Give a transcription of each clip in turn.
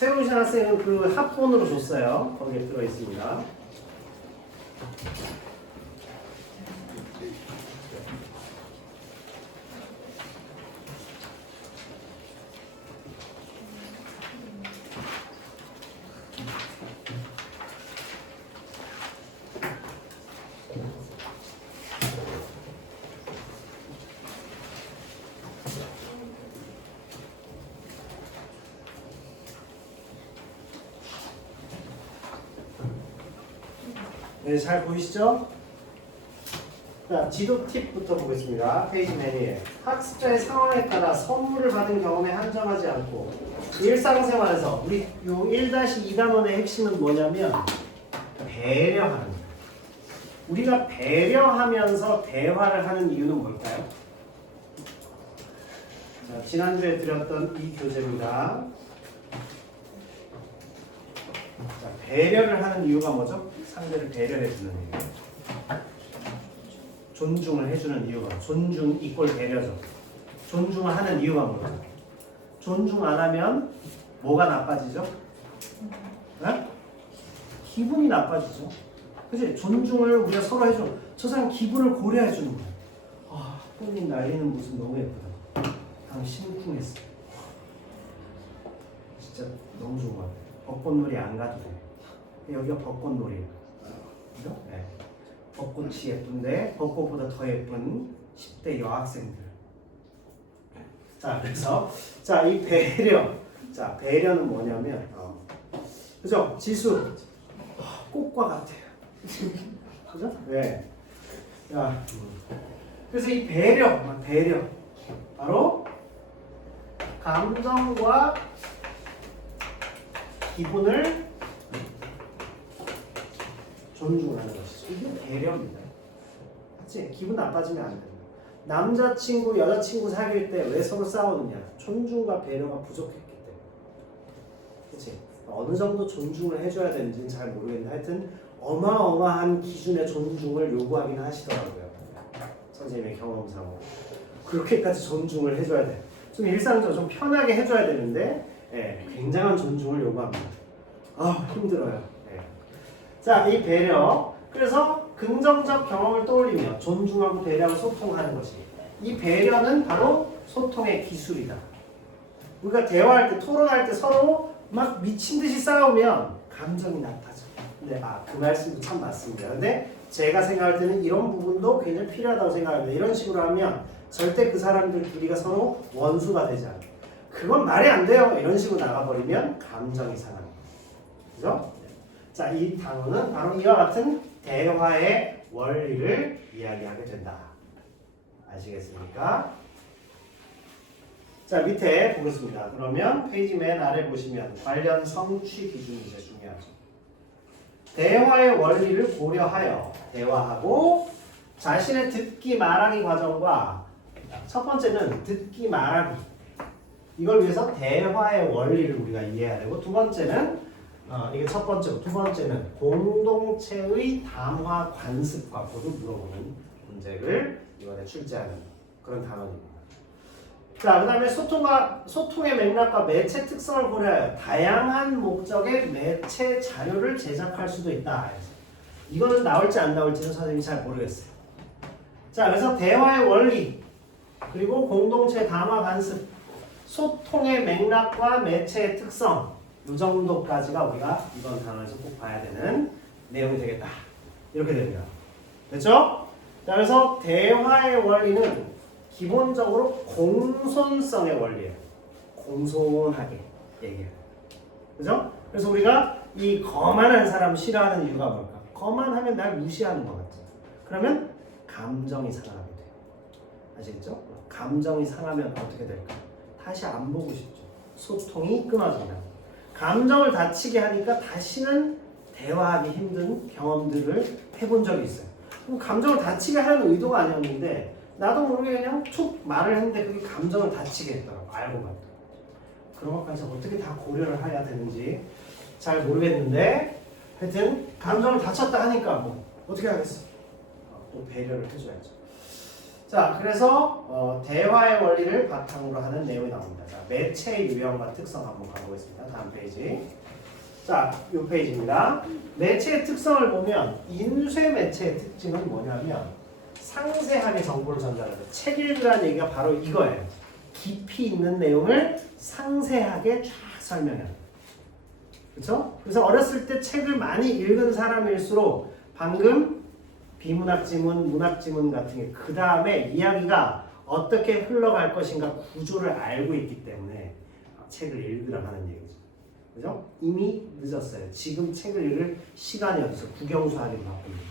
새로 오신 학생은 그 합본으로 줬어요. 거기에 들어있습니다. 네, 잘 보이시죠? 자, 지도 팁부터 보겠습니다. 페이지 맨 위에. 학습자의 상황에 따라 선물을 받은 경험에 한정하지 않고 일상생활에서 우리 요 1-2단원의 핵심은 뭐냐면 배려하는 거예요. 우리가 배려하면서 대화를 하는 이유는 뭘까요? 자, 지난주에 드렸던 이 교재입니다. 자, 배려를 하는 이유가 뭐죠? 상대를 배려해주는 이유. 존중을 해주는 이유가 존중 이꼴 배려죠. 존중을 하는 이유가 뭐죠? 존중 안 하면 뭐가 나빠지죠? 네? 기분이 나빠지죠. 그치? 존중을 우리가 서로 해줘. 저 사람 기분을 고려해주는 거예요. 아, 학부님 날리는 모습 너무 예쁘다. 당 심쿵했어. 진짜 너무 좋은 것 같아요. 벚꽃놀이 안 가도 돼. 여기가 벚꽃놀이에요. 그죠? 네. 벚꽃이 예쁜데 벚꽃보다 더 예쁜 10대 여학생들. 자, 그래서 자, 이 배려. 자, 배려는 뭐냐면 그죠? 지수 꽃과 같아요. 그죠? 네. 야, 그래서 이 배려 바로 감정과 기분을 존중하는 것이죠. 이게 배려입니다. 그치? 기분 나빠지면 안 됩니다. 남자친구, 여자친구 사귈 때 왜 서로 싸우느냐? 존중과 배려가 부족했기 때문에. 그치? 어느 정도 존중을 해줘야 되는지는 잘 모르겠는데 하여튼 어마어마한 기준의 존중을 요구하긴 하시더라고요. 선생님의 경험상으로. 그렇게까지 존중을 해줘야 돼. 좀 일상적으로 좀 편하게 해줘야 되는데 굉장한 존중을 요구합니다. 힘들어요. 자, 이 배려. 그래서 긍정적 경험을 떠올리며 존중하고 배려하고 소통하는 것이. 이 배려는 바로 소통의 기술이다. 우리가 대화할 때, 토론할 때 서로 막 미친 듯이 싸우면 감정이 나타져. 근데 그 말씀도 참 맞습니다. 근데 제가 생각할 때는 이런 부분도 굉장히 필요하다고 생각합니다. 이런 식으로 하면 절대 그 사람들 둘이가 서로 원수가 되지 않아요. 그건 말이 안 돼요. 이런 식으로 나가버리면 감정이 상합니다. 그죠? 자, 이 단어는 바로 이와 같은 대화의 원리를 이야기하게 된다. 아시겠습니까? 자, 밑에 보겠습니다. 그러면 페이지 맨 아래 보시면 관련 성취 기준이 이제 중요하죠. 대화의 원리를 고려하여 대화하고 자신의 듣기 말하기 과정과 첫 번째는 듣기 말하기. 이걸 위해서 대화의 원리를 우리가 이해해야 되고 두 번째는 이게 첫 번째고 두 번째는 공동체의 담화 관습과 고도 물어보는 문제를 이번에 출제하는 그런 단원입니다. 자, 그 다음에 소통의 맥락과 매체 특성을 고려하여 다양한 목적의 매체 자료를 제작할 수도 있다. 이거는 나올지 안 나올지는 선생님이 잘 모르겠어요. 자, 그래서 대화의 원리 그리고 공동체 담화 관습 소통의 맥락과 매체의 특성 이 정도까지가 우리가 이번 단원에서 꼭 봐야 되는 내용이 되겠다. 이렇게 됩니다. 됐죠? 자, 그래서 대화의 원리는 기본적으로 공손성의 원리예요. 공손하게 얘기해요. 그죠? 그래서 우리가 이 거만한 사람 싫어하는 이유가 뭘까? 거만하면 날 무시하는 것 같아. 그러면 감정이 상하게 돼요. 아시겠죠? 감정이 상하면 어떻게 될까? 다시 안 보고 싶죠. 소통이 끊어진다. 감정을 다치게 하니까 다시는 대화하기 힘든 경험들을 해본 적이 있어요. 그럼 감정을 다치게 하는 의도가 아니었는데 나도 모르게 그냥 툭 말을 했는데 그게 감정을 다치게 했더라고. 알고 봤더니. 그런 것까지 어떻게 다 고려를 해야 되는지 잘 모르겠는데 하여튼 감정을 다쳤다 하니까 뭐 어떻게 하겠어. 또 배려를 해줘야죠. 자, 그래서 대화의 원리를 바탕으로 하는 내용이 나옵니다. 자, 매체의 유형과 특성 한번 가보겠습니다. 다음 페이지. 자, 이 페이지입니다. 매체의 특성을 보면 인쇄 매체의 특징은 뭐냐면 상세하게 정보를 전달하는 책 읽으라는 얘기가 바로 이거예요. 깊이 있는 내용을 상세하게 쫙 설명해요. 그렇죠? 그래서 어렸을 때 책을 많이 읽은 사람일수록 방금 비문학 지문, 문학 지문 같은 게 그 다음에 이야기가 어떻게 흘러갈 것인가 구조를 알고 있기 때문에 책을 읽으라 하는 얘기죠. 그죠? 이미 늦었어요. 지금 책을 읽을 시간이 없어. 국영수 하기로 바쁩니다.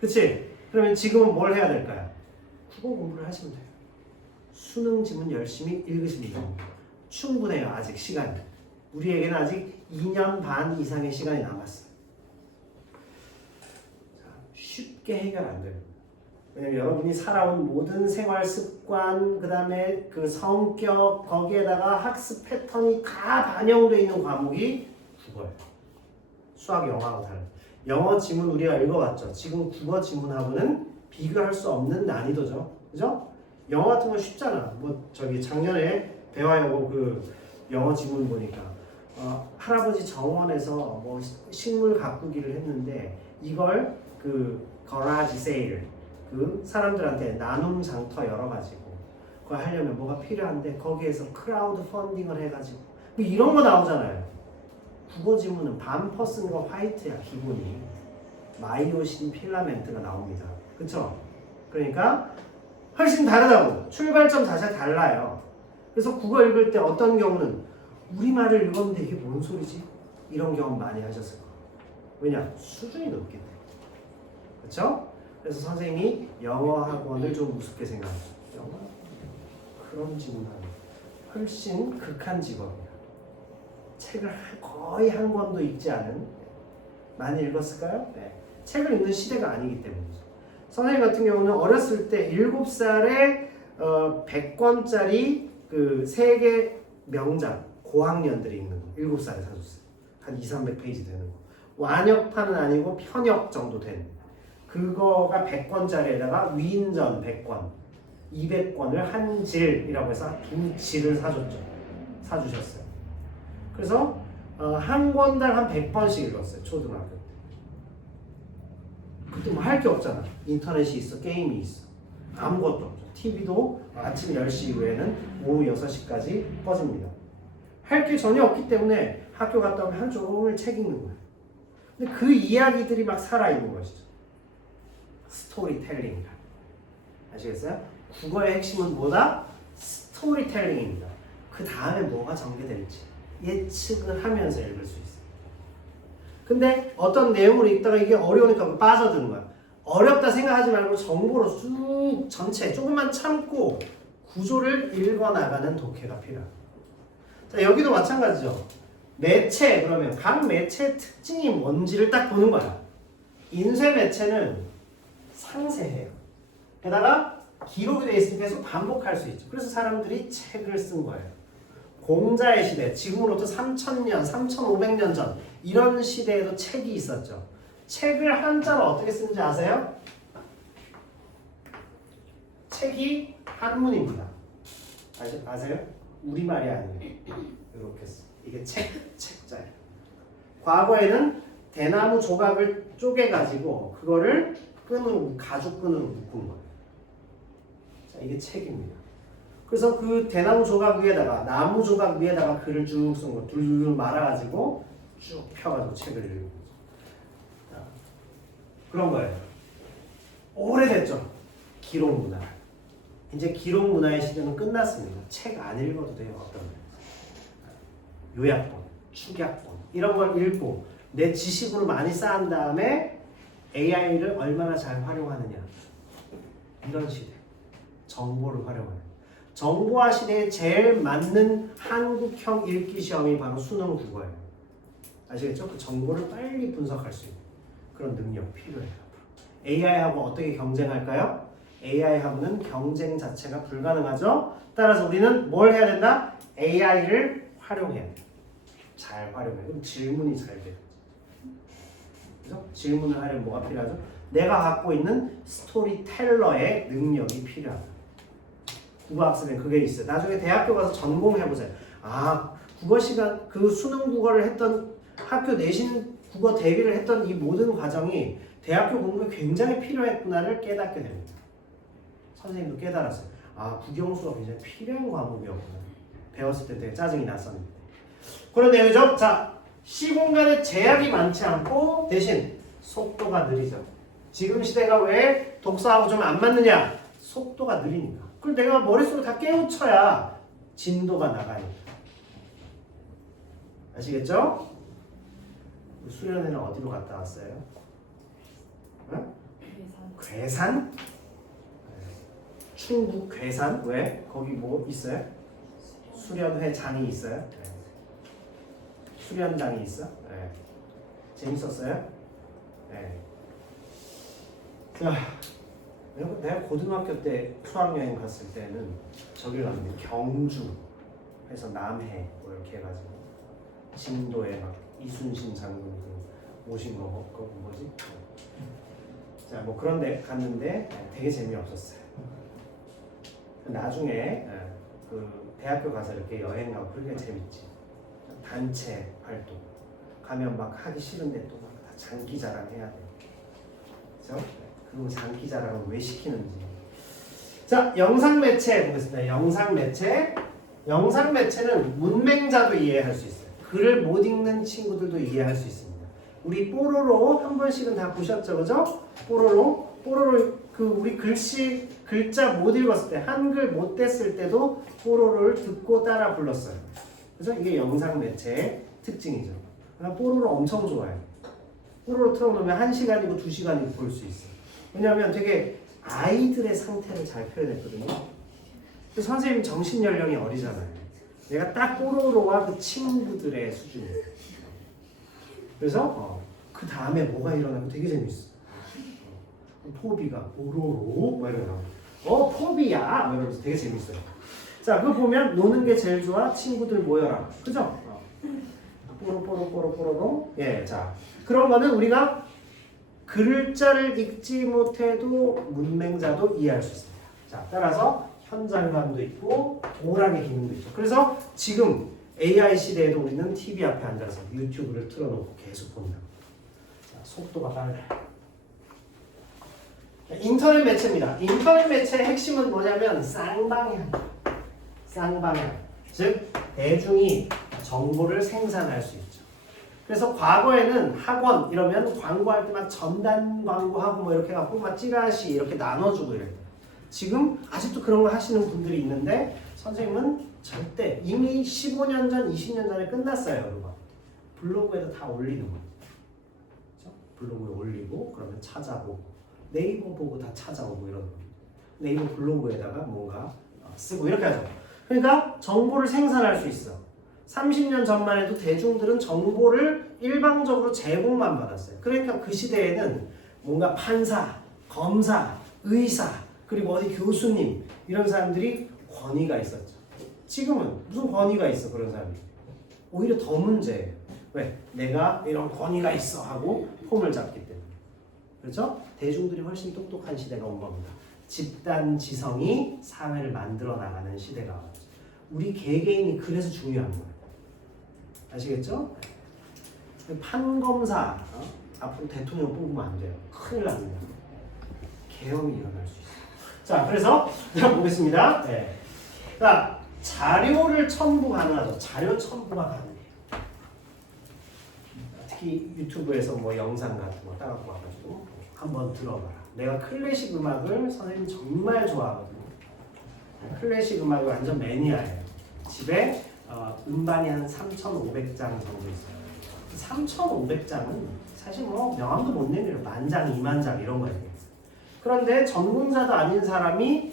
그치? 그러면 지금은 뭘 해야 될까요? 국어 공부를 하시면 돼요. 수능 지문 열심히 읽으시면 됩니다. 충분해요. 아직 시간이. 우리에게는 아직 2년 반 이상의 시간이 남았어요. 쉽게 해결 안 됩니다. 왜냐면 여러분이 살아온 모든 생활 습관, 그 다음에 그 성격, 거기에다가 학습 패턴이 다 반영되어 있는 과목이 국어예요. 수학, 영어하고 달라요. 영어 지문 우리가 읽어봤죠. 지금 국어 지문하고는 비교할 수 없는 난이도죠. 그죠? 영어 같은 건 쉽잖아. 뭐 저기 작년에 배화여고 그 영어 지문 보니까 할아버지 정원에서 뭐 식물 가꾸기를 했는데 이걸 그 거라지 세일 그 사람들한테 나눔 장터 열어가지고 그거 하려면 뭐가 필요한데 거기에서 크라우드 펀딩을 해가지고 뭐 이런 거 나오잖아요. 국어 지문은 반퍼슨과 화이트야 기본이. 마이오신 필라멘트가 나옵니다. 그쵸? 그러니까 훨씬 다르다고. 출발점 자체가 달라요. 그래서 국어 읽을 때 어떤 경우는 우리말을 읽었는데 이게 뭔 소리지? 이런 경험 많이 하셨을 거예요. 왜냐? 수준이 높기 때문에. 그렇죠? 그래서 선생님이 영어 학원을 좀 우습게 생각합니다. 영어? 그런 질문하는 훨씬 극한 직업이야. 책을 거의 한 권도 읽지 않은 많이 읽었을까요? 네. 책을 읽는 시대가 아니기 때문이죠. 선생님 같은 경우는 어렸을 때 7살에 100권짜리 그 세계 명작 고학년들이 읽는 거 7살에 사줬어요. 한 200~300페이지 되는 거. 완역판은 아니고 편역 정도 되는 그거가 100권짜리에다가 위인전 100권 200권을 한 질이라고 해서 두 질을 사주셨어요. 그래서 한 권당 한 100번씩 읽었어요. 초등학교 때. 그때 뭐 할 게 없잖아. 인터넷이 있어. 게임이 있어. 아무것도 없죠. TV도 아침 10시 이후에는 오후 6시까지 꺼집니다. 할 게 전혀 없기 때문에 학교 갔다 오면 하루 종일 책 읽는 거예요. 근데 그 이야기들이 막 살아있는 것이죠. 스토리텔링이다. 아시겠어요? 국어의 핵심은 뭐다? 스토리텔링입니다. 그 다음에 뭐가 전개될지 예측을 하면서 읽을 수 있어요. 근데 어떤 내용을 읽다가 이게 어려우니까 빠져드는 거야. 어렵다 생각하지 말고 정보로 쭉 전체 조금만 참고 구조를 읽어나가는 독해가 필요합니다. 자, 여기도 마찬가지죠. 매체 그러면 각 매체의 특징이 뭔지를 딱 보는 거야. 인쇄 매체는 상세해요. 게다가 기록이 되어 있으니까 계속 반복할 수 있죠. 그래서 사람들이 책을 쓴 거예요. 공자의 시대, 지금으로부터 3000년, 3500년 전 이런 시대에도 책이 있었죠. 책을 한자로 어떻게 쓰는지 아세요? 책이 한문입니다. 아세요? 우리말이 아니에요. 이렇게 써. 이게 책자예요. 과거에는 대나무 조각을 쪼개가지고 그거를 가죽끈으로 묶은 거예요. 자, 이게 책입니다. 그래서 그 대나무 조각 위에다가 나무 조각 위에다가 글을 쭉 쓴 거, 둘둘 말아가지고 쭉 펴가지고 책을 읽는 거죠. 자, 그런 거예요. 오래됐죠. 기록 문화. 이제 기록 문화의 시대는 끝났습니다. 책 안 읽어도 돼요. 어떤 요약본, 축약본 이런 걸 읽고 내 지식으로 많이 쌓은 다음에 AI를 얼마나 잘 활용하느냐. 이런 시대. 정보를 활용하는. 정보화 시대에 제일 맞는 한국형 읽기 시험이 바로 수능 국어예요. 아시겠죠? 그 정보를 빨리 분석할 수 있는 그런 능력 필요해요. AI하고 어떻게 경쟁할까요? AI하고는 경쟁 자체가 불가능하죠. 따라서 우리는 뭘 해야 된다? AI를 활용해야 돼요. 잘 활용해요. 그럼 질문이 잘 돼요. 그래서 질문을 하려면 뭐가 필요하죠? 내가 갖고 있는 스토리텔러의 능력이 필요하다. 국어 학습엔 그게 있어요. 나중에 대학교 가서 전공해보세요. 아, 국어 시간, 그 수능 국어를 했던 학교 내신 국어 대비를 했던 이 모든 과정이 대학교 공부에 굉장히 필요했구나를 깨닫게 됩니다. 선생님도 깨달았어요. 아, 국영수가 굉장히 필요한 과목이었구나. 배웠을 때 되게 짜증이 났었는데. 그런 내용이죠. 자, 시공간에 제약이 많지 않고 대신 속도가 느리죠. 지금 시대가 왜 독서하고 좀 안 맞느냐? 속도가 느리니까. 그걸 내가 머릿속에 다 깨우쳐야 진도가 나가니까. 아시겠죠? 수련회는 어디로 갔다 왔어요? 응? 괴산? 충북 괴산? 왜? 거기 뭐 있어요? 수련회 장이 있어요? 네. 수련장이 있어? 네. 재밌었어요? 네. 자, 내가 고등학교 때 수학여행 갔을 때는 저길 갔는데 경주에서 남해 뭐 이렇게 해가지고 진도에 막 이순신 장군 모신 거 그거 뭐지? 자, 뭐 그런데 갔는데 되게 재미없었어요. 나중에 그 대학교 가서 이렇게 여행 가고 그렇게 재밌지. 단체 활동 가면 막 하기 싫은데 또 막 다 장기자랑 해야 돼. 그렇죠? 그리고 장기자랑을 왜 시키는지. 자, 영상 매체 보겠습니다. 영상 매체. 영상 매체는 문맹자도 이해할 수 있어요. 글을 못 읽는 친구들도 이해할 수 있습니다. 우리 뽀로로 한 번씩은 다 보셨죠, 그죠? 뽀로로 그 우리 글자 못 읽었을 때 한글 못 뗐을 때도 뽀로로를 듣고 따라 불렀어요. 그래서 이게 영상 매체의 특징이죠. 뽀로로 엄청 좋아해요. 뽀로로 틀어놓으면 1시간이고 2시간이고 볼 수 있어요. 왜냐하면 되게 아이들의 상태를 잘 표현했거든요. 선생님 정신 연령이 어리잖아요. 내가 딱 뽀로로와 그 친구들의 수준이에요. 그래서 그 다음에 뭐가 일어나면 되게 재밌어. 포비가 뽀로로 뭐 이러나. 포비야 뭐 이러면서 되게 재밌어요. 자, 그거 보면 노는 게 제일 좋아. 친구들 모여라. 그죠? 뽀로뽀로뽀로뽀로로. 예, 자 그런 거는 우리가 글자를 읽지 못해도 문맹자도 이해할 수 있습니다. 자, 따라서 현장감도 있고 오락의 기능도 있죠. 그래서 지금 AI 시대에도 우리는 TV 앞에 앉아서 유튜브를 틀어놓고 계속 본다. 자, 속도가 빨라요. 인터넷 매체입니다. 인터넷 매체의 핵심은 뭐냐면 쌍방향. 즉 대중이 정보를 생산할 수 있죠. 그래서 과거에는 학원 이러면 광고할 때 막 전단 광고하고 뭐 이렇게 갖고 막 찌라시 이렇게 나눠주고 이랬대요. 지금 아직도 그런 거 하시는 분들이 있는데 선생님은 절대 이미 15년 전, 20년 전에 끝났어요. 그거. 블로그에도 다 올리는 거예요. 그렇죠? 블로그에 올리고 그러면 찾아보고 네이버 보고 다 찾아오고 이런 거예요. 네이버 블로그에다가 뭔가 쓰고 이렇게 하죠. 그러니까 정보를 생산할 수 있어. 30년 전만 해도 대중들은 정보를 일방적으로 제공만 받았어요. 그러니까 그 시대에는 뭔가 판사, 검사, 의사, 그리고 어디 교수님 이런 사람들이 권위가 있었죠. 지금은 무슨 권위가 있어 그런 사람이. 오히려 더 문제예요. 왜? 내가 이런 권위가 있어 하고 폼을 잡기 때문에. 그렇죠? 대중들이 훨씬 똑똑한 시대가 온 겁니다. 집단 지성이 사회를 만들어 나가는 시대가 왔죠. 우리 개개인이 그래서 중요한 거예요. 아시겠죠? 판검사 앞으로 대통령 뽑으면 안 돼요. 큰일 납니다. 계엄이 일어날 수 있어요. 자, 그래서 보겠습니다. 네. 자, 자료를 첨부 가능하죠. 자료 첨부가 가능해요. 특히 유튜브에서 뭐 영상 같은 거 따갖고 와가지고 한번 들어봐라. 내가 클래식 음악을 선생님 정말 좋아하거든요. 클래식 음악이 완전 매니아예요. 집에 음반이 한 3,500장 정도 있어요. 3,500장은 사실 뭐 명함도 못 내밀어. 10,000장, 20,000장 이런 거예요. 그런데 전문가도 아닌 사람이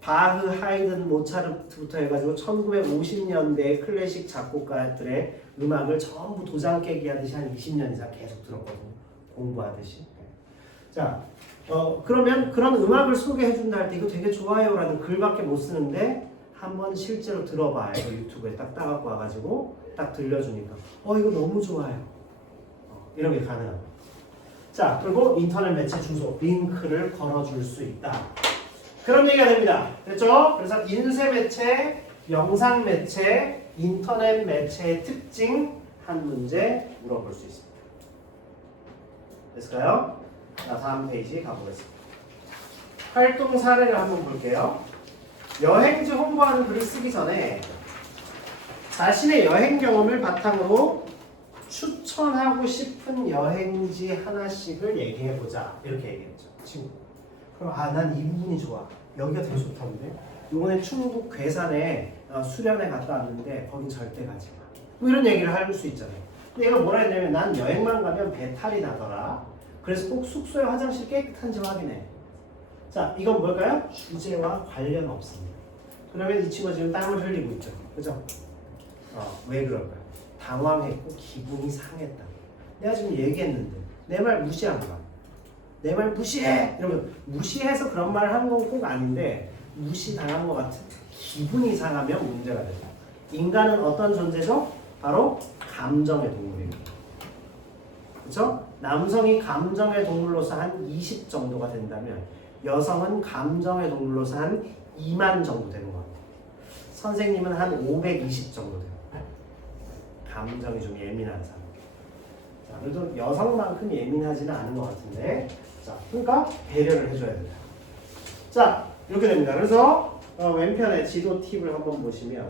바흐, 하이든, 모차르트부터 해가지고 1950년대 클래식 작곡가들의 음악을 전부 도장 깨기 하듯이 한 20년 이상 계속 들었거든요. 공부하듯이. 자, 그러면 그런 음악을 소개해준다 할 때 이거 되게 좋아요라는 글밖에 못 쓰는데 한번 실제로 들어봐. 이거 유튜브에 딱 따갖고 와가지고 딱 들려주니까 이거 너무 좋아요. 이런 게 가능합니다. 자, 그리고 인터넷 매체 주소, 링크를 걸어줄 수 있다. 그런 얘기가 됩니다. 됐죠? 그래서 인쇄 매체, 영상 매체, 인터넷 매체의 특징 한 문제 물어볼 수 있습니다. 됐을까요? 자, 다음 페이지 가보겠습니다. 활동 사례를 한번 볼게요. 여행지 홍보하는 글을 쓰기 전에 자신의 여행 경험을 바탕으로 추천하고 싶은 여행지 하나씩을 얘기해보자. 이렇게 얘기했죠. 친구. 그럼 난 이 부분이 좋아. 여기가 되게 좋다는데. 이번에 충북 괴산에 수련회 갔다 왔는데 거긴 절대 가지 마. 뭐 이런 얘기를 할 수 있잖아요. 근데 얘가 뭐라 했냐면 난 여행만 가면 배탈이 나더라. 그래서 꼭 숙소에 화장실 깨끗한지 확인해. 자, 이건 뭘까요? 주제와 관련 없습니다. 그러면 이 친구가 지금 땀을 흘리고 있죠. 그죠? 왜 그럴까요? 당황했고 기분이 상했다. 내가 지금 얘기했는데 내 말 무시한 거야. 내 말 무시해! 이러면 무시해서 그런 말을 하는 건 꼭 아닌데 무시당한 것 같은 기분이 상하면 문제가 된다. 인간은 어떤 존재죠? 바로 감정의 동물입니다. 그렇죠? 남성이 감정의 동물로서 한 20 정도가 된다면 여성은 감정의 동물로서 한 2만 정도 되는 것 같아요. 선생님은 한 520 정도 돼요. 감정이 좀 예민한 사람. 자, 그래도 여성만큼 예민하지는 않은 것 같은데, 자, 그러니까 배려를 해줘야 된다. 자, 이렇게 됩니다. 그래서 왼편에 지도 팁을 한번 보시면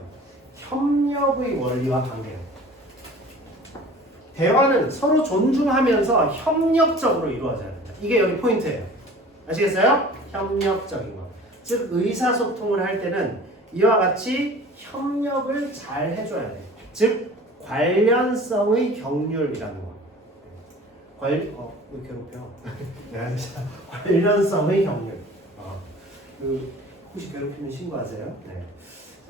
협력의 원리와 관계요. 대화는 서로 존중하면서 협력적으로 이루어져야 된다. 이게 여기 포인트예요. 아시겠어요? 협력적인 거. 즉 의사소통을 할 때는 이와 같이 협력을 잘 해줘야 돼요. 즉 관련성의 경륜이라는 거. 왜 괴롭혀? 관련성의 경륜. 혹시 괴롭히면 신고하세요? 네.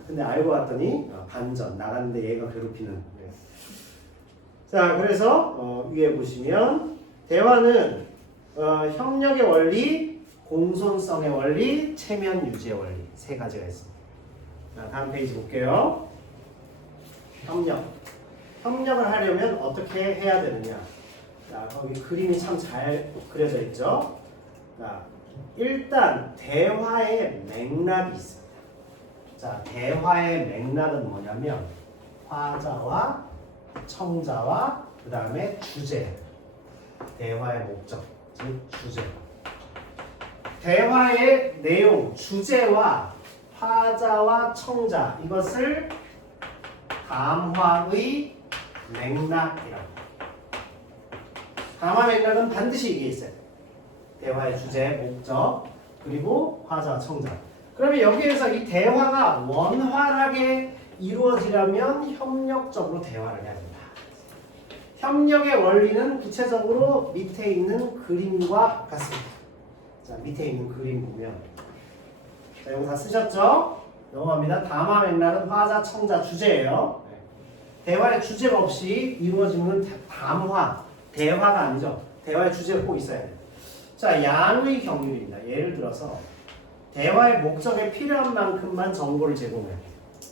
근데 알고 봤더니 반전 나갔는데 얘가 괴롭히는. 네. 자, 그래서 위에 보시면 대화는 협력의 원리, 공손성의 원리, 체면 유지의 원리 세 가지가 있습니다. 자, 다음 페이지 볼게요. 협력. 협력을 하려면 어떻게 해야 되느냐? 자, 거기 그림이 참 잘 그려져 있죠. 자, 일단 대화의 맥락이 있습니다. 자, 대화의 맥락은 뭐냐면 화자와 청자와 그 다음에 주제. 대화의 목적, 즉 주제. 대화의 내용, 주제와 화자와 청자 이것을 담화의 맥락이라고. 담화 맥락은 반드시 이게 있어요. 대화의 주제, 목적, 그리고 화자와 청자. 그러면 여기에서 이 대화가 원활하게 이루어지려면 협력적으로 대화를 해야 된다. 협력의 원리는 구체적으로 밑에 있는 그림과 같습니다. 자, 밑에 있는 그림 보면 자, 이거 다 쓰셨죠? 넘어갑니다. 담화 맥락은 화자, 청자, 주제예요. 대화의 주제가 없이 이루어지는 담화, 대화가 아니죠. 대화의 주제가 꼭 있어야 돼요. 자, 양의 경륜입니다. 예를 들어서 대화의 목적에 필요한 만큼만 정보를 제공해요.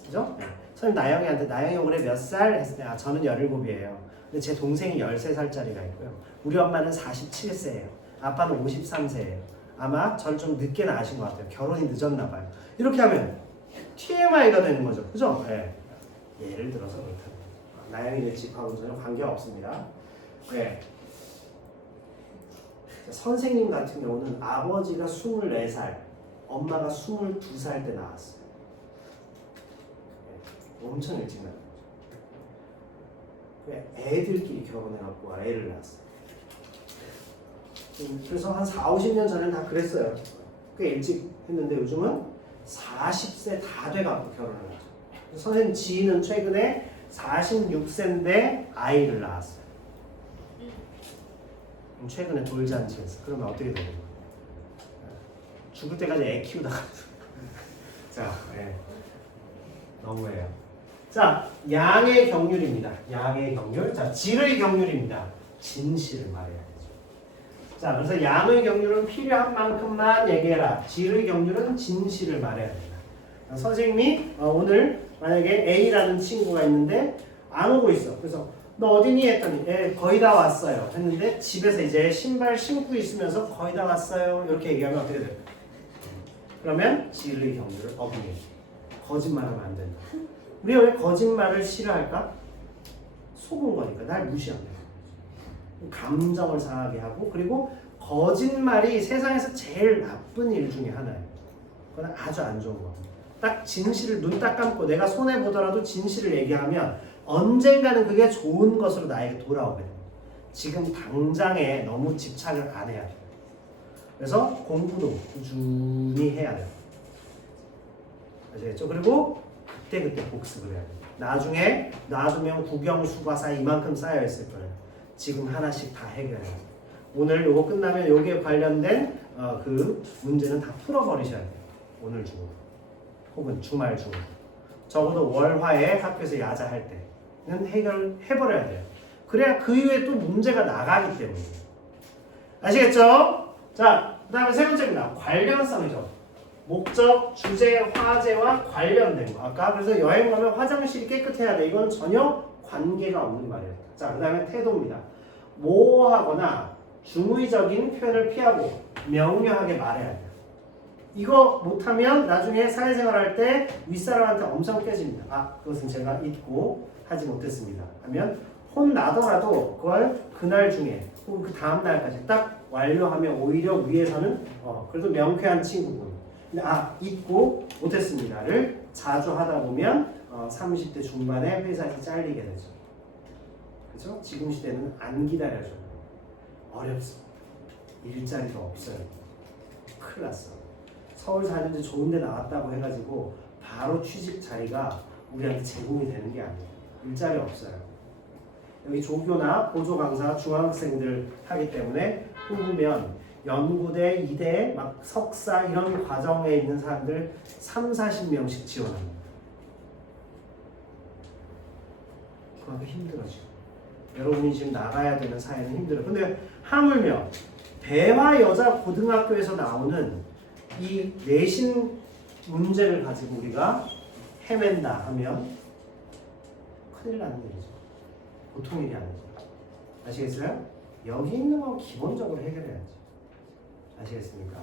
그죠? 선생님 나영이한테 나영이 올해 몇 살? 했을 때 저는 17이에요. 근데 제 동생이 13살짜리가 있고요. 우리 엄마는 47세예요. 아빠는 53세예요. 아마 저를 좀 늦게 낳으신 것 같아요. 결혼이 늦었나 봐요. 이렇게 하면 TMI가 되는 거죠. 그죠? 네. 예를 들어서 그렇다. 나영이네 집하고는 전혀 관계가 없습니다. 네. 선생님 같은 경우는 아버지가 24살, 엄마가 22살 때 나왔어요. 네. 엄청 일찍 낳은 거죠. 애들끼리 결혼해갖고 애를 낳았어요. 그래서 한 4, 50년 전에는 다 그랬어요. 꽤 일찍 했는데 요즘은 40세 다 돼갖고 결혼을 하죠. 선생님 지인은 최근에 46세인데 아이를 낳았어요. 최근에 돌잔치했어. 그러면 어떻게 되는 거예요? 죽을 때까지 애 키우다가 자, 네. 너무해요. 자, 양의 경륜입니다. 양의 경륜. 자, 질의 경륜입니다. 진실을 말해야 되죠. 자, 그래서 양의 경륜은 필요한 만큼만 얘기해라. 질의 경륜은 진실을 말해야 된다. 선생님이 오늘 만약에 A라는 친구가 있는데 안 오고 있어. 그래서 너 어디니? 했더니 거의 다 왔어요. 했는데 집에서 이제 신발 신고 있으면서 거의 다 왔어요. 이렇게 얘기하면 어떻게 돼요? 그러면 진리 경륜을 어기게. 거짓말하면 안 된다. 우리가 왜 거짓말을 싫어할까? 속은 거니까. 날 무시한다. 감정을 상하게 하고 그리고 거짓말이 세상에서 제일 나쁜 일 중에 하나예요. 그건 아주 안 좋은 거. 딱 진실을 눈 딱 감고 내가 손해 보더라도 진실을 얘기하면 언젠가는 그게 좋은 것으로 나에게 돌아오게 돼요. 지금 당장에 너무 집착을 안 해야 돼요. 그래서 공부도 꾸준히 해야 돼요. 아시겠죠? 그리고 그때 복습을 해야 돼요. 나중에 놔두면 국영수과사 이만큼 쌓여 있을 거예요. 지금 하나씩 다 해결해야 돼요. 오늘 요거 끝나면 여기에 관련된 그 문제는 다 풀어버리셔야 돼요. 오늘 중으로 혹은 주말 중으로. 적어도 월화에 학교에서 야자할 때는 해결해버려야 돼요. 그래야 그 이후에 또 문제가 나가기 때문에. 아시겠죠? 자, 그 다음에 세 번째입니다. 관련성이죠. 목적, 주제, 화제와 관련된 거. 아까 그래서 여행 가면 화장실이 깨끗해야 돼. 이건 전혀 관계가 없는 말이에요. 자, 그 다음에 태도입니다. 모호하거나 중의적인 표현을 피하고 명료하게 말해야 돼요. 이거 못하면 나중에 사회생활 할 때 윗사람한테 엄청 깨집니다. 아, 그것은 제가 잊고 하지 못했습니다. 하면 혼나더라도 그걸 그날 중에 혹은 그 다음 날까지 딱 완료하면 오히려 위에서는 그래도 명쾌한 친구분. 근데 잊고 못했습니다를 자주 하다 보면 30대 중반에 회사에서 잘리게 되죠. 그렇죠? 지금 시대는 안 기다려줘요. 어렵습니다. 일자리가 없어요. 큰일 났어. 서울 사는데 좋은 데 나왔다고 해가지고 바로 취직 자리가 우리한테 제공이 되는 게 아니에요. 일자리 없어요. 여기 조교나 보조 강사 중학생들 하기 때문에 뽑으면 연구대, 이대, 막 석사 이런 과정에 있는 사람들 30-40명씩 지원합니다. 그거 힘들어지고 여러분이 지금 나가야 되는 사회는 힘들어요. 근데 하물며 배화 여자 고등학교에서 나오는 이 내신 문제를 가지고 우리가 헤맨다 하면 큰일 나는 일이죠. 보통 일이 아니죠. 아시겠어요? 여기 있는 건 기본적으로 해결해야지. 아시겠습니까?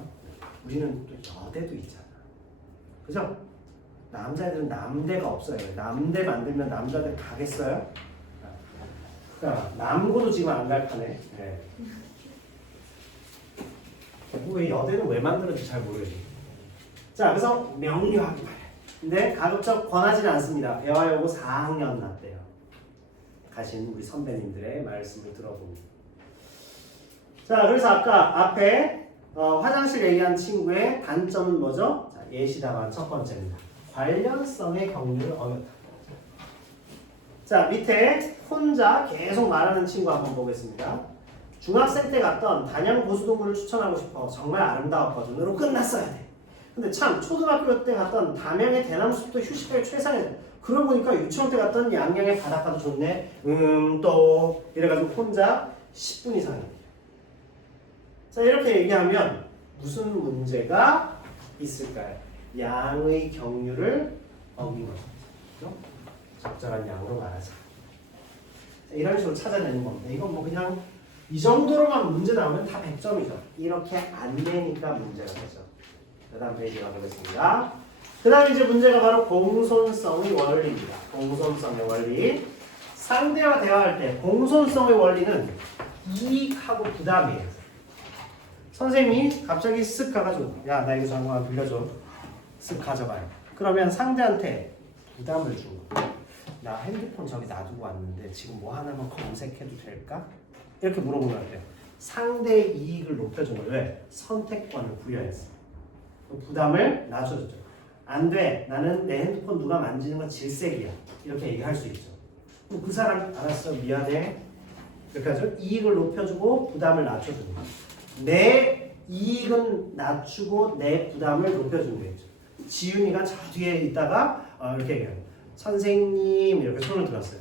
우리는 또 여대도 있잖아. 그죠? 남자애들은 남대가 없어요. 남대 만들면 남자들 가겠어요? 그러니까 남고도 지금 안 갈 판에. 네. 왜 여대는 왜 만들었는지 잘 모르겠어요. 자, 그래서 명료하게 말해. 근데 가급적 권하지는 않습니다. 배화여고 4학년 났대요. 가신 우리 선배님들의 말씀을 들어봅니다. 자, 그래서 아까 앞에 화장실 얘기한 친구의 단점은 뭐죠? 자, 예시다만 첫 번째입니다. 관련성의 경륜을 어겼다. 자, 밑에 혼자 계속 말하는 친구 한번 보겠습니다. 중학생 때 갔던 단양 보수동물을 추천하고 싶어. 정말 아름다웠거든으로 끝났어야 돼. 근데 참 초등학교 때 갔던 담양의 대나무숲도 휴식할 최상이다. 그러고 보니까 유치원 때 갔던 양양의 바닷가도 좋네. 또 이래가지고 혼자 10분 이상이. 자, 이렇게 얘기하면 무슨 문제가 있을까요? 양의 경륜을 어긴 거죠. 그렇죠? 적절한 양으로 말하자. 자, 이런 식으로 찾아내는 겁니다. 이건 뭐 그냥 이 정도로만 문제 나오면 다 100점이죠. 이렇게 안 되니까 문제가 되죠. 그 다음 페이지 가보겠습니다. 그 다음 이제 문제가 바로 공손성의 원리입니다. 공손성의 원리. 상대와 대화할 때 공손성의 원리는 이익하고 부담이에요. 선생님이 갑자기 쓱 가가지고 야, 나 이거 잠깐 빌려줘. 쓱 가져가요. 그러면 상대한테 부담을 준 거예요. 나 핸드폰 저기 놔두고 왔는데 지금 뭐 하나만 검색해도 될까? 이렇게 물어보면 어때요? 상대의 이익을 높여준 거예요. 왜? 선택권을 부여했어. 부담을 낮춰줬죠. 안 돼. 나는 내 핸드폰 누가 만지는 건 질색이야. 이렇게 얘기할 수 있죠. 그럼 그 사람 알았어. 미안해. 이렇게 하죠. 이익을 높여주고 부담을 낮춰주는 거예요. 내 이익은 낮추고 내 부담을 높여주는 거죠. 지윤이가 저 뒤에 있다가 이렇게 얘기해요. 선생님 이렇게 손을 들었어요.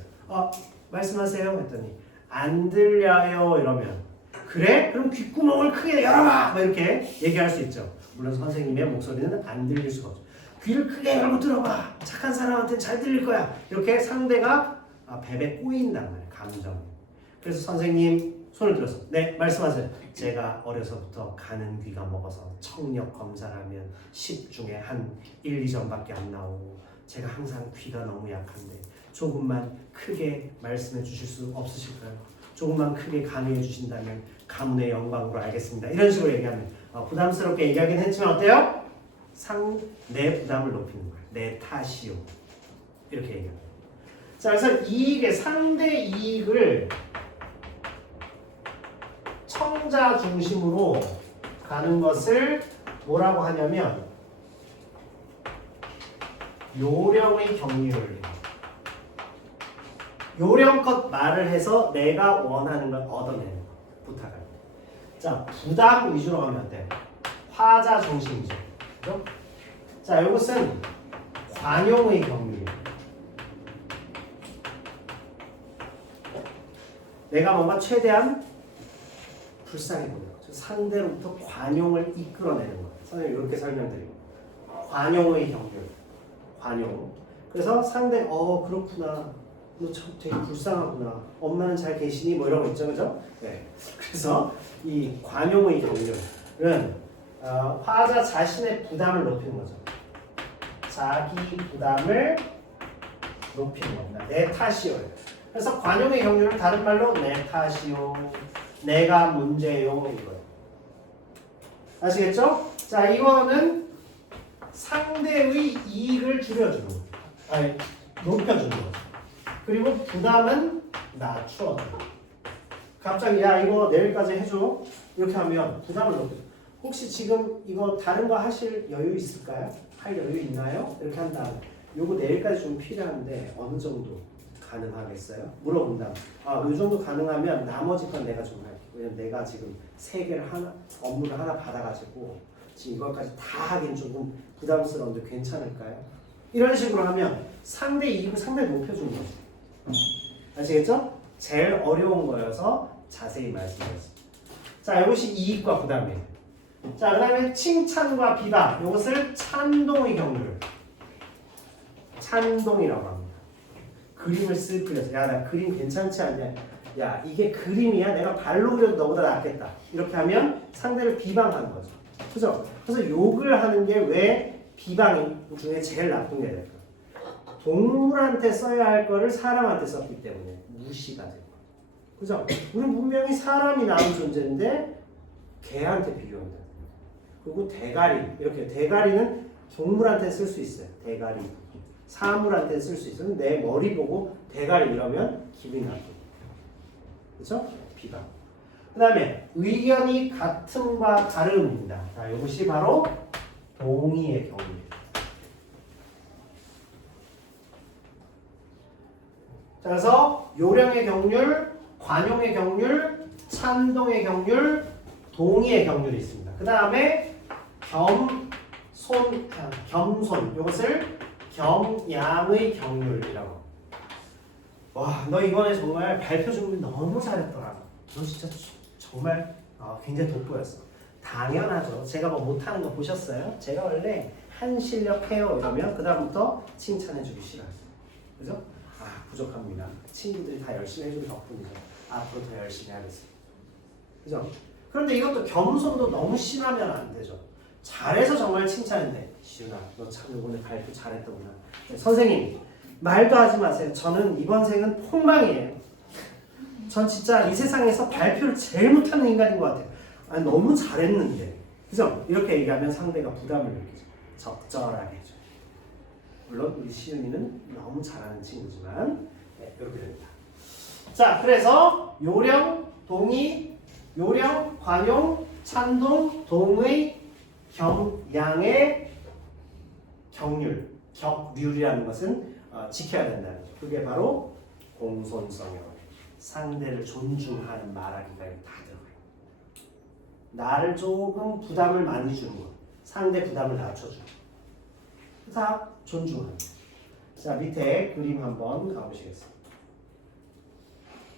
말씀하세요 했더니 안 들려요 이러면 그래? 그럼 귓구멍을 크게 열어봐! 뭐 이렇게 얘기할 수 있죠. 물론 선생님의 목소리는 안 들릴 수가 없죠. 귀를 크게 열고 들어봐! 착한 사람한테는 잘 들릴 거야! 이렇게 상대가 뱀에 꼬인단 말이에요. 감정. 그래서 선생님 손을 들어서. 네, 말씀하세요. 제가 어려서부터 가는 귀가 먹어서 청력 검사를 하면 10 중에 한 1, 2점밖에 안 나오고 제가 항상 귀가 너무 약한데 조금만 크게 말씀해 주실 수 없으실까요? 조금만 크게 강의해 주신다면 가문의 영광으로 알겠습니다. 이런 식으로 얘기하면 부담스럽게 얘기하긴 했지만 어때요? 내 부담을 높이는 거예요. 내 탓이요. 이렇게 얘기합니다. 자, 그래서 이익의 상대 이익을 청자 중심으로 가는 것을 뭐라고 하냐면 요령의 경륜. 요령껏 말을 해서 내가 원하는 걸 얻어내는 거. 부탁을. 자, 부담 위주로 가면 어때요? 화자 중심이죠. 그죠? 자, 이것은 관용의 경륜이에요. 내가 뭔가 최대한 불쌍해 보여요. 상대로부터 관용을 이끌어내는 거예요. 선생님 이렇게 설명드리고 관용의 경륜, 관용. 그래서 상대 그렇구나. 너 참 되게 불쌍하구나. 엄마는 잘 계시니? 뭐 이런 거 있죠, 그죠? 네. 그래서 이 관용의 경륜은 화자 자신의 부담을 높이는 거죠. 자기 부담을 높이는 겁니다. 내 탓이요. 그래서 관용의 경륜을 다른 말로 내 탓이요, 내가 문제요 이거예요. 아시겠죠? 자, 이거는 상대의 이익을 줄여주는 거예요. 아니, 높여주는 거죠. 그리고 부담은 낮춰주는 거예요. 갑자기 야 이거 내일까지 해줘 이렇게 하면 부담을 높여. 혹시 지금 이거 다른 거 하실 여유 있을까요? 할 여유 있나요? 이렇게 한 다음에 요거 내일까지 좀 필요한데 어느 정도 가능하겠어요? 물어본다. 이 정도 가능하면 나머지 건 내가 좀 할게. 왜냐면 내가 지금 3개를 업무를 하나 받아가지고 지금 이것까지 다 하긴 조금 부담스러운데 괜찮을까요? 이런 식으로 하면 상대 이익을 상당히 높여주는 거죠. 아시겠죠? 제일 어려운 거여서 자세히 말씀드렸습니다. 자, 이것이 이익과 부담이에요. 자, 그 다음에 칭찬과 비방. 이것을 찬동의 경륜. 찬동이라고 합니다. 그림을 쓱 그려서 야, 나 그림 괜찮지 않냐? 야, 이게 그림이야? 내가 발로 그려도 너보다 낫겠다. 이렇게 하면 상대를 비방하는 거죠. 그죠? 그래서 욕을 하는 게 왜 비방 중에 제일 나쁜 게 될까? 동물한테 써야 할 거를 사람한테 썼기 때문에 무시가 되고. 그죠? 우리는 분명히 사람이 나은 존재인데 개한테 비교한다. 그리고 대가리. 이렇게 대가리는 동물한테 쓸 수 있어요. 대가리. 사물한테 쓸 수 있어요. 내 머리 보고 대가리 이러면 기분이 나쁘고. 그렇죠? 비방. 그 다음에 의견이 같음과 다름입니다. 자, 이것이 바로 동의의 경우입니다. 자, 그래서 요령의 경륜, 관용의 경륜, 찬동의 경륜, 동의의 경륜이 있습니다. 그 다음에 겸손. 이것을 겸양의 경륜이라고. 와, 너 이번에 정말 발표 준비 너무 잘했더라. 너 진짜 정말 굉장히 돋보였어. 당연하죠. 제가 뭐 못하는 거 보셨어요? 제가 원래 한 실력 해요 이러면 그 다음부터 칭찬해주기 싫어요. 그죠? 부족합니다. 친구들이 다 열심히 해준 덕분이죠. 앞으로 더 열심히 하겠습니다. 그죠? 그런데 이것도 겸손도 너무 심하면 안 되죠. 잘해서 정말 칭찬인데 시윤아 너 참 이번에 발표 잘했더구나. 네, 선생님 말도 하지 마세요. 저는 이번 생은 폭망이에요. 전 진짜 이 세상에서 발표를 제일 못하는 인간인 것 같아요. 아니, 너무 잘했는데. 그죠? 이렇게 얘기하면 상대가 부담을 느끼죠. 적절하게 해줘. 물론 우리 시윤이는 너무 잘하는 친구지만 네, 이렇게 됩니다. 자, 그래서 요령, 동의, 요령, 관용, 찬동, 동의, 겸양의 경률, 격률이라는 것은 지켜야 된다는 거죠. 그게 바로 공손성이라고 해요. 상대를 존중하는 말하기가 다 들어가요. 나를 조금 부담을 많이 주는 거, 상대 부담을 낮춰주는 거. 다 존중하는 거. 자, 밑에 그림 한번 가보시겠습니다.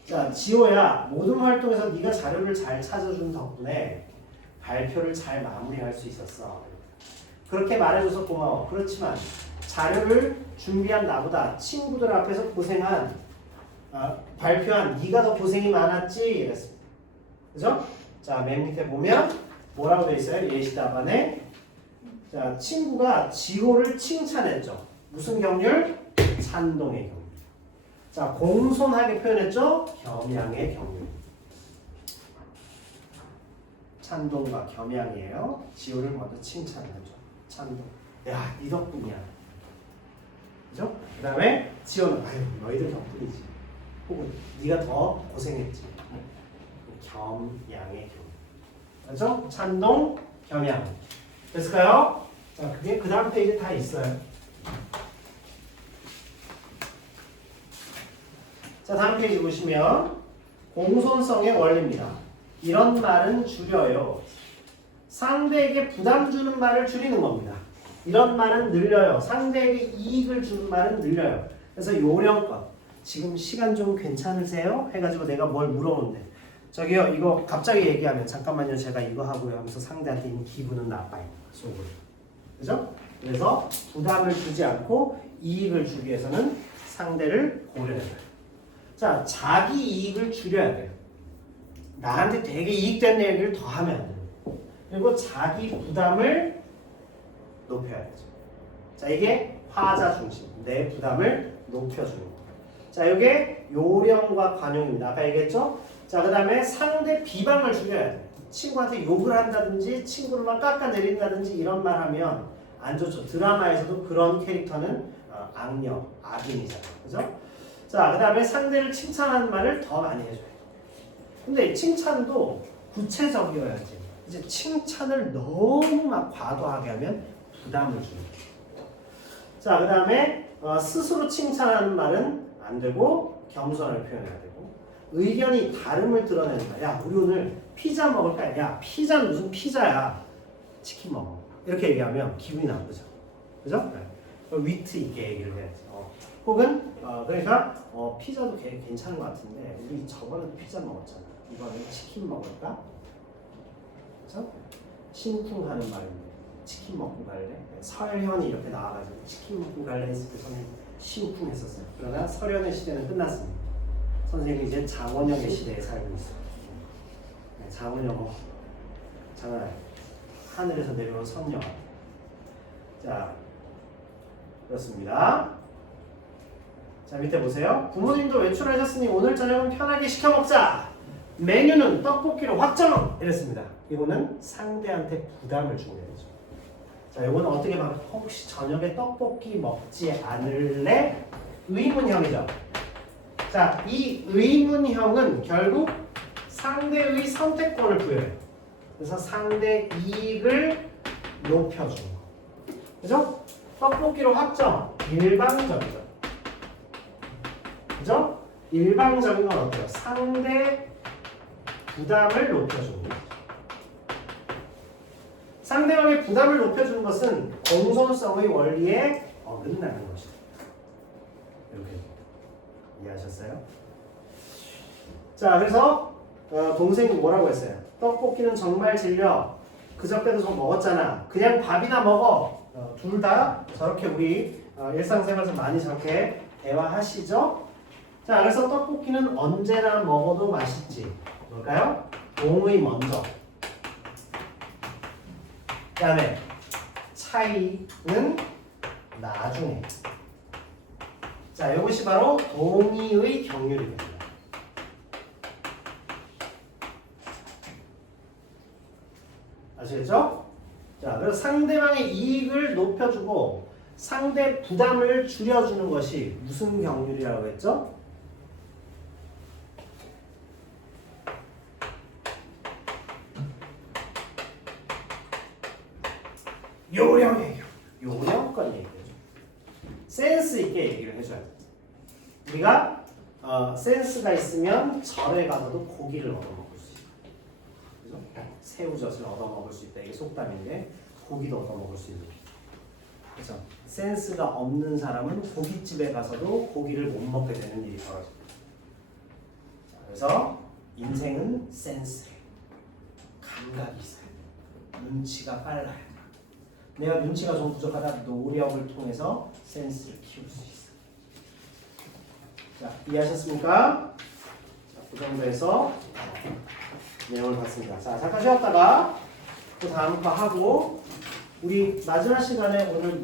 자, 지호야, 모든 활동에서 네가 자료를 잘 찾아준 덕분에 발표를 잘 마무리할 수 있었어. 그렇게 말해줘서 고마워. 그렇지만 자료를 준비한 나보다 친구들 앞에서 고생한 발표한 네가 더 고생이 많았지. 이랬습니다. 그죠? 자, 맨 밑에 보면 뭐라고 돼 있어요? 예시 답안에 자, 친구가 지호를 칭찬했죠. 무슨 경률? 찬동의 경률. 자, 공손하게 표현했죠? 겸양의 경률. 찬동과 겸양이에요. 지호를 먼저 칭찬하죠. 찬동. 야, 네 덕분이야. 그죠? 그 다음에 지호는 아유, 너희들 덕분이지. 혹은 네가 더 고생했지. 겸양의 경우. 그렇죠? 찬동, 겸양. 됐을까요? 자, 그게 그 다음 페이지 다 있어요. 자, 다음 페이지 보시면 공손성의 원리입니다. 이런 말은 줄여요. 상대에게 부담 주는 말을 줄이는 겁니다. 이런 말은 늘려요. 상대에게 이익을 주는 말은 늘려요. 그래서 요령껏 지금 시간 좀 괜찮으세요? 해가지고 내가 뭘 물어보는데 저기요 이거 갑자기 얘기하면 잠깐만요 제가 이거 하고요 하면서 상대한테 이미 기분은 나빠요. 속으로. 그죠? 그래서 부담을 주지 않고 이익을 주기 위해서는 상대를 고려해야 돼요. 자, 자기 이익을 줄여야 돼요. 나한테 되게 이익된 얘기를 더 하면 안 돼요. 그리고 자기 부담을 높여야 되죠. 자, 이게 화자 중심. 내 부담을 높여주는 거예요. 자, 이게 요령과 관용입니다. 아까 얘기했죠? 자, 그 다음에 상대 비방을 줄여야 돼요. 친구한테 욕을 한다든지 친구를 막 깎아내린다든지 이런 말 하면 안 좋죠. 드라마에서도 그런 캐릭터는 악녀, 악인이잖아요. 그죠? 자, 그 다음에 상대를 칭찬하는 말을 더 많이 해줘야 돼요. 근데 칭찬도 구체적이어야지. 이제 칭찬을 너무 막 과도하게 하면 부담을 주는 거예요. 자, 그 다음에 스스로 칭찬하는 말은 안 되고 겸손을 표현해야 되고 의견이 다름을 드러내는 거야. 야, 우리 오늘 피자 먹을까? 야, 피자는 무슨 피자야? 치킨 먹어. 이렇게 얘기하면 기분이 나쁘죠. 그죠? 네. 위트 있게 얘기를 해야지. 혹은 그러니까 피자도 괜찮은 것 같은데 우리 저번에 피자 먹었잖아. 이번에 치킨 먹을까? 그죠? 심쿵하는 말인데 치킨 먹고 갈래? 설현이 이렇게 나와가지고 치킨 먹고 갈래 했을 때 선생님 심쿵했었어요. 그러나 설현의 시대는 끝났습니다. 선생님이 이제 장원영의 시대에 살고 있어요. 네, 장원영 장난 아니에요. 하늘에서 내려온 선녀. 자, 그렇습니다. 자, 밑에 보세요. 부모님도 외출하셨으니 오늘 저녁은 편하게 시켜 먹자. 메뉴는 떡볶이로 확정! 이랬습니다. 이거는 상대한테 부담을 주는 거죠. 자, 이거는 어떻게 보면 혹시 저녁에 떡볶이 먹지 않을래? 의문형이죠. 자, 이 의문형은 결국 상대의 선택권을 부여해요. 그래서 상대 이익을 높여주는 거. 그죠? 떡볶이로 확정. 일방적이죠. 그죠? 일방적인 건 어때요? 상대 부담을 높여주는 거죠. 상대방의 부담을 높여주는 것은 공손성의 원리에 어긋나는 것이다. 이렇게 이해하셨어요? 자, 그래서 동생이 뭐라고 했어요? 떡볶이는 정말 질려. 그저께도 좀 먹었잖아. 그냥 밥이나 먹어. 둘 다 저렇게 우리 일상생활에서 많이 저렇게 대화하시죠? 자, 그래서 떡볶이는 언제나 먹어도 맛있지. 뭘까요? 동의 먼저. 그 다음에 차이는 나중에. 자, 이것이 바로 동의의 경륜입니다. 아시겠죠? 자, 그래서 상대방의 이익을 높여주고 상대 부담을 줄여주는 것이 무슨 경륜이라고 했죠? 요령의 경륜. 요령껏 얘기해줘. 센스 있게 얘기를 해줘야 돼. 우리가 센스가 있으면 절에 가서도 고기를 얻어먹을 수 있다. 그죠? 새우젓을 얻어먹을 수 있다. 이게 속담인데 고기도 얻어먹을 수 있는. 그렇죠? 센스가 없는 사람은 고깃집에 가서도 고기를 못 먹게 되는 일이 벌어집니다. 자, 그래서 인생은 센스래. 감각이 있어야 돼. 눈치가 빨라야 돼. 내가 눈치가 좀 부족하다 노력을 통해서 센스를 키울 수 있어. 자, 이해하셨습니까? 자, 그 정도에서 내용을 봤습니다. 자, 잠깐 쉬었다가 또 다음 거 하고 우리 마지막 시간에 오늘